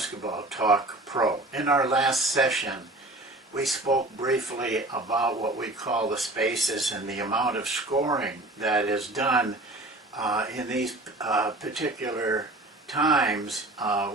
Basketball Talk Pro. In our last session, we spoke briefly about what we call the spaces and the amount of scoring that is done in these particular times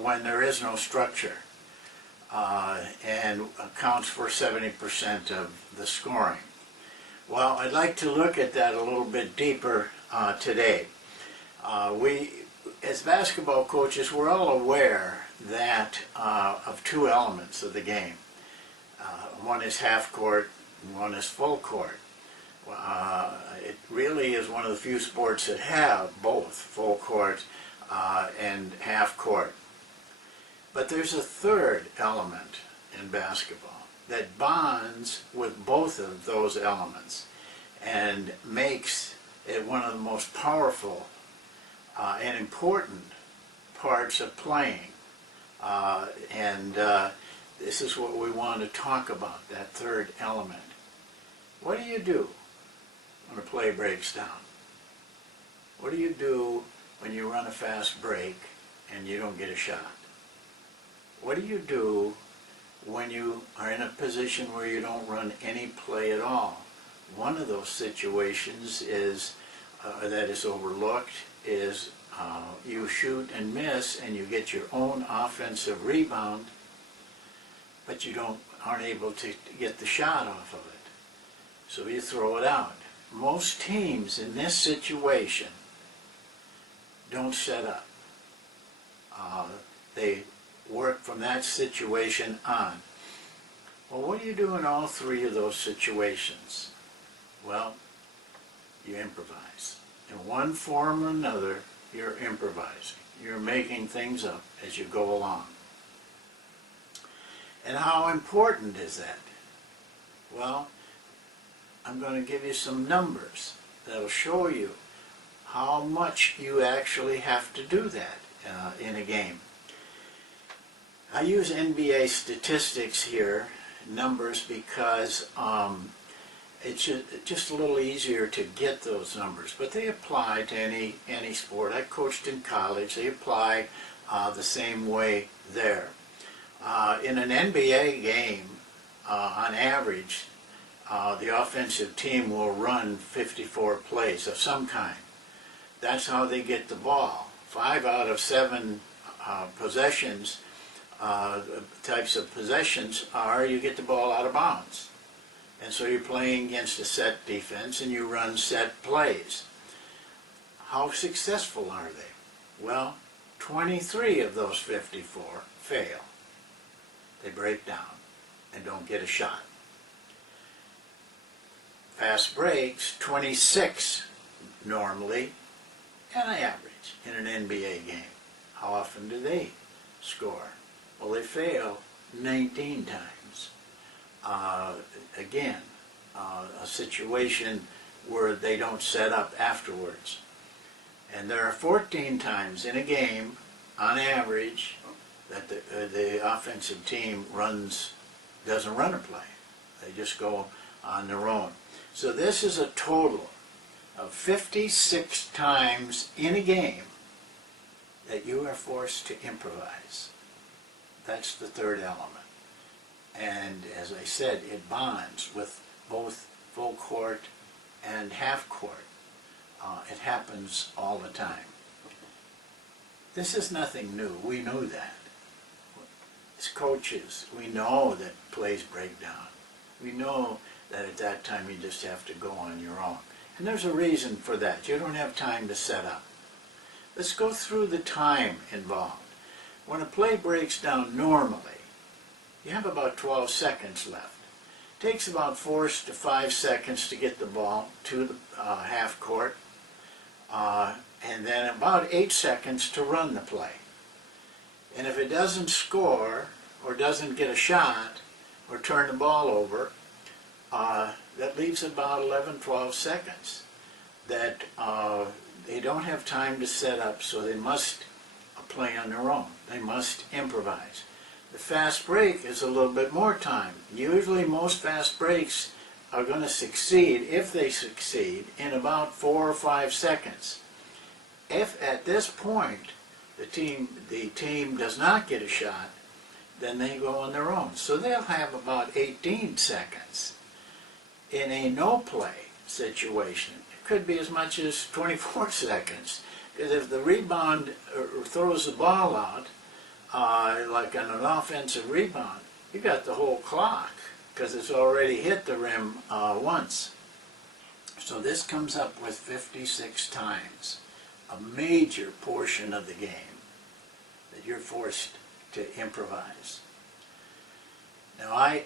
when there is no structure, and accounts for 70% of the scoring. Well, I'd like to look at that a little bit deeper today. As basketball coaches, we're all aware that of two elements of the game. One is half court and one is full court. It really is one of the few sports that have both full court and half court. But there's a third element in basketball that bonds with both of those elements and makes it one of the most powerful and important parts of playing. This is what we want to talk about, that third element. What do you do when a play breaks down? What do you do when you run a fast break and you don't get a shot? What do you do when you are in a position where you don't run any play at all? One of those situations is that is overlooked is you shoot and miss and you get your own offensive rebound, but you aren't able to get the shot off of it. So you throw it out. Most teams in this situation don't set up. They work from that situation on. Well, what do you do in all three of those situations? Well, you improvise. In one form or another, you're improvising. You're making things up as you go along. And how important is that? Well, I'm going to give you some numbers that'll show you how much you actually have to do that in a game. I use NBA statistics here, numbers, because it's just a little easier to get those numbers. But they apply to any sport. I coached in college. They apply the same way there. In an NBA game, on average, the offensive team will run 54 plays of some kind. That's how they get the ball. 5 out of 7 possessions, types of possessions, are you get the ball out of bounds. And so you're playing against a set defense and you run set plays. How successful are they? Well, 23 of those 54 fail. They break down and don't get a shot. Fast breaks, 26 normally, and an average in an NBA game. How often do they score? Well, they fail 19 times. Again, a situation where they don't set up afterwards. And there are 14 times in a game, on average, that the offensive team doesn't run a play. They just go on their own. So this is a total of 56 times in a game that you are forced to improvise. That's the third element. And as I said, it bonds with both full court and half court. It happens all the time. This is nothing new. We know that. As coaches, we know that plays break down. We know that at that time you just have to go on your own. And there's a reason for that. You don't have time to set up. Let's go through the time involved. When a play breaks down normally, you have about 12 seconds left. It takes about 4 to 5 seconds to get the ball to the half court, and then about 8 seconds to run the play. And if it doesn't score, or doesn't get a shot, or turn the ball over, that leaves about 11-12 seconds that they don't have time to set up, so they must play on their own. They must improvise. The fast break is a little bit more time. Usually most fast breaks are going to succeed, if they succeed, in about 4 or 5 seconds. If at this point the team does not get a shot, then they go on their own. So they'll have about 18 seconds. In a no-play situation, it could be as much as 24 seconds. Because if the rebound throws the ball out, like on an offensive rebound, you got the whole clock because it's already hit the rim once. So this comes up with 56 times, a major portion of the game that you're forced to improvise. Now I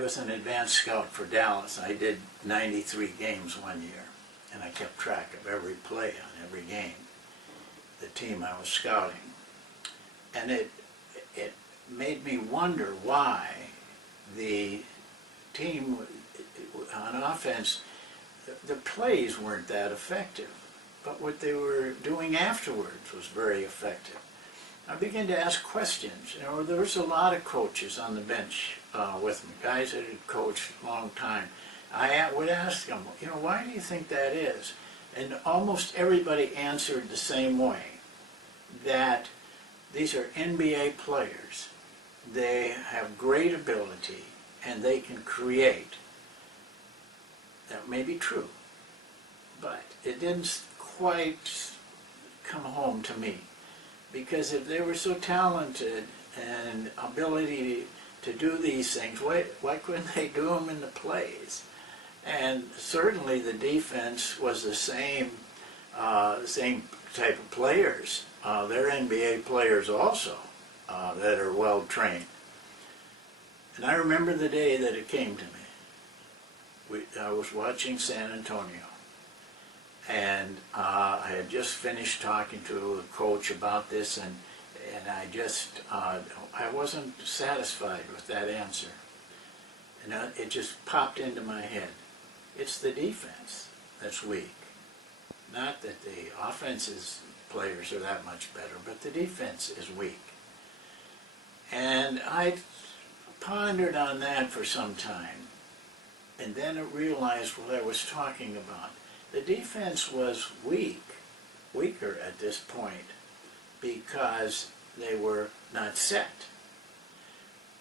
was an advanced scout for Dallas. I did 93 games one year, and I kept track of every play on every game, the team I was scouting. And it made me wonder why the team on offense, the plays weren't that effective, but what they were doing afterwards was very effective. I began to ask questions. You know, there was a lot of coaches on the bench with me, guys that had coached a long time. I would ask them, you know, why do you think that is? And almost everybody answered the same way, that these are NBA players. They have great ability and they can create. That may be true, but it didn't quite come home to me. Because if they were so talented and ability to do these things, why couldn't they do them in the plays? And certainly the defense was the same type of players. They're NBA players also that are well trained. And I remember the day that it came to me. I was watching San Antonio, and I had just finished talking to a coach about this, and I wasn't satisfied with that answer. And it just popped into my head. It's the defense that's weak. Not that the offense's players are that much better, but the defense is weak. And I pondered on that for some time, and then I realized what I was talking about. The defense was weaker at this point, because they were not set.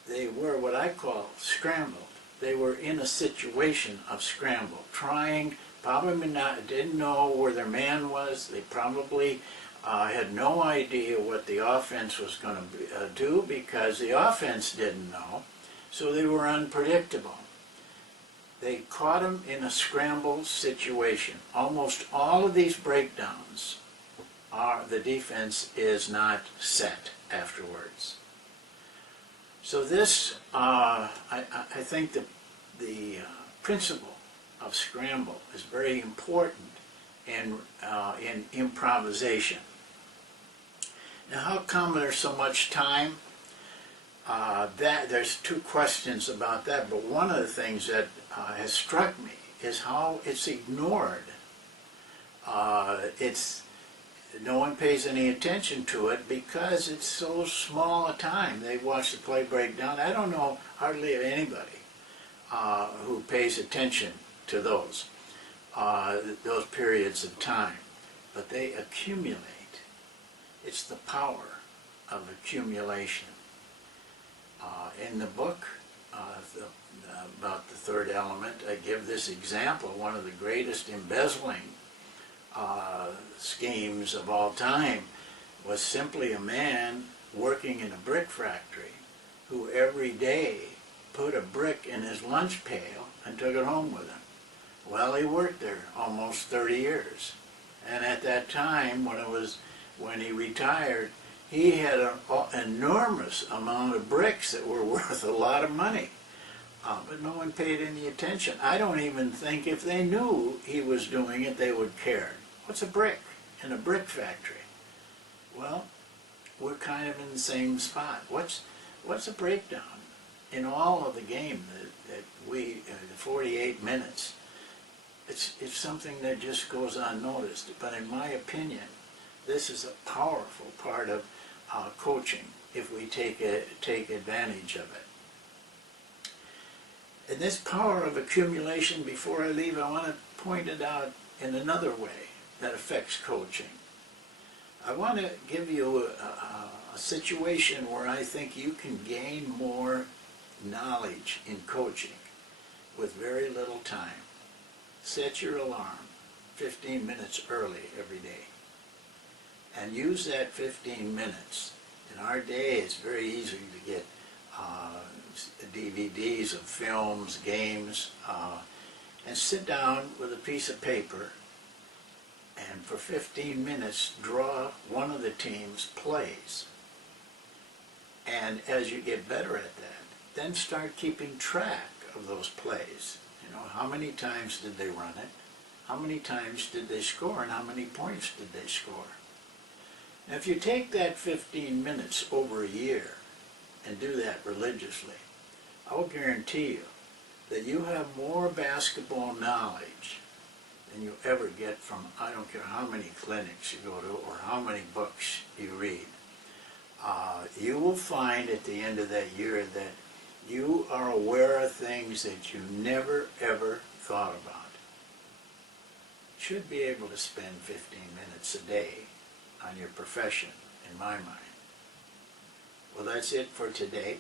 They were what I call scrambled. They were in a situation of scramble, trying, probably didn't know where their man was. They probably had no idea what the offense was going to do, because the offense didn't know, so they were unpredictable. They caught them in a scramble situation. Almost all of these breakdowns the defense is not set afterwards. So this, I think the principle of scramble is very important in improvisation. Now, how come there's so much time? There's two questions about that, but one of the things that has struck me is how it's ignored. No one pays any attention to it because it's so small a time. They watch the play breakdown. I don't know hardly anybody who pays attention to those periods of time, but they accumulate. It's the power of accumulation. In the book about the third element, I give this example. One of the greatest embezzling schemes of all time was simply a man working in a brick factory who every day put a brick in his lunch pail and took it home with him. Well, he worked there almost 30 years. And at that time, when he retired, he had an enormous amount of bricks that were worth a lot of money. But no one paid any attention. I don't even think if they knew he was doing it, they would care. What's a brick in a brick factory? Well, we're kind of in the same spot. What's a breakdown in all of the game that we, 48 minutes? It's something that just goes unnoticed. But in my opinion, this is a powerful part of coaching if we take advantage of it. And this power of accumulation, before I leave, I want to point it out in another way that affects coaching. I want to give you a situation where I think you can gain more knowledge in coaching with very little time. Set your alarm 15 minutes early every day and use that 15 minutes. In our day, it's very easy to get DVDs of films, games, and sit down with a piece of paper and for 15 minutes draw one of the team's plays. And as you get better at that, then start keeping track of those plays. You know, how many times did they run it? How many times did they score? And how many points did they score? Now, if you take that 15 minutes over a year and do that religiously, I will guarantee you that you have more basketball knowledge than you ever get from, I don't care how many clinics you go to or how many books you read. You will find at the end of that year that you are aware of things that you never ever thought about. You should be able to spend 15 minutes a day on your profession, in my mind. Well, that's it for today.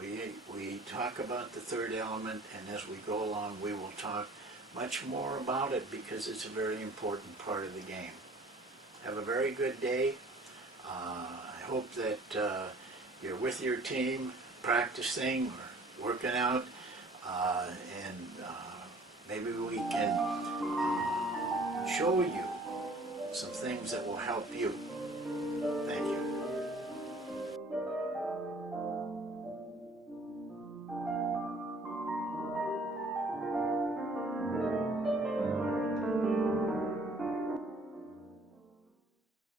We talk about the third element, and as we go along, we will talk much more about it because it's a very important part of the game. Have a very good day. I hope that you're with your team, practicing or working out, and maybe we can show you some things that will help you.